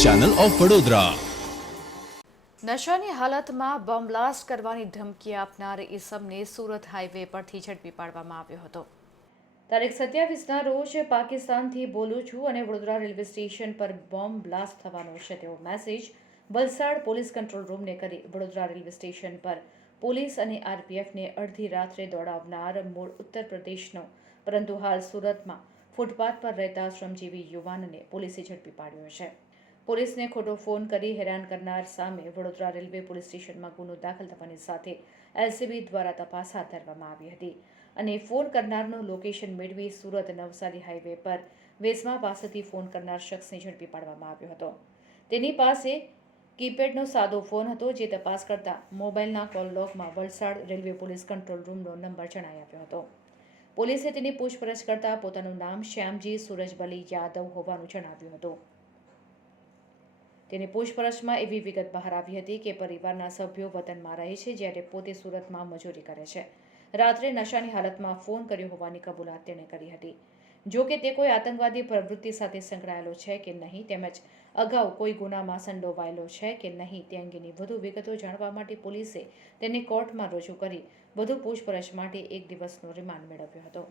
Channel of Vadodara નશાની હાલતમાં bomb blast કરવાની ધમકી આપનાર ઈસમને સુરત હાઈવે પરથી ઝડપી પાડવામાં આવ્યો હતો. તારીખ સત્યાવીસના રોજ પાકિસ્તાનથી બોલું છું અને વડોદરા રેલવે સ્ટેશન પર બોમ્બ બ્લાસ્ટ થવાનો છે તેવો મેસેજ વલસાડ પોલીસ કંટ્રોલ રૂમને કરી વડોદરા રેલવે સ્ટેશન પર. પોલીસ અને આરપીએફને અડધી રાત્રે દોડાવનાર મૂળ ઉત્તર પ્રદેશનો. પરંતુ હાલ સુરતમાં ફૂટપાથ પર રહેતા શ્રમજીવી યુવાનને પોલીસે ઝડપી પાડ્યો છે. પોલીસને ખોટો ફોન કરી હેરાન કરનાર સામે વડોદરા રેલવે પોલીસ સ્ટેશનમાં ગુનો દાખલ થવાની સાથે એલસીબી દ્વારા તપાસ હાથ ધરવામાં આવી હતી અને ફોન કરનારનું લોકેશન મેળવી સુરત નવસારી હાઈવે પર વેસમા પાસેથી ફોન કરનાર શખ્સને ઝડપી પાડવામાં આવ્યો હતો. તેની પાસે કીપેડનો સાદો ફોન હતો જે તપાસ કરતા મોબાઈલના કોલ લોગમાં વલસાડ રેલવે પોલીસ કંટ્રોલ રૂમનો નંબર જણાઈ આવ્યો હતો. પોલીસે તેની પૂછપરછ કરતા પોતાનું નામ શ્યામજી સૂરજબલી યાદવ હોવાનું જણાવ્યું હતું. તેની પૂછપરછમાં એવી વિગત બહાર આવી હતી કે પરિવારના સભ્યો વતનમાં રહે છે જ્યારે પોતે સુરતમાં મજૂરી કરે છે. રાત્રે નશાની હાલતમાં ફોન કર્યો હોવાની કબૂલાત તેણે કરી હતી. જો કે તે કોઈ આતંકવાદી પ્રવૃત્તિ સાથે સંકળાયેલો છે કે નહીં, તેમજ અગાઉ કોઈ ગુનામાં સંડોવાયેલો છે કે નહીં, તે અંગેની વધુ વિગતો જાણવા માટે પોલીસે તેને કોર્ટમાં રજૂ કરી વધુ પૂછપરછ માટે એક દિવસનો રિમાન્ડ મેળવ્યો હતો.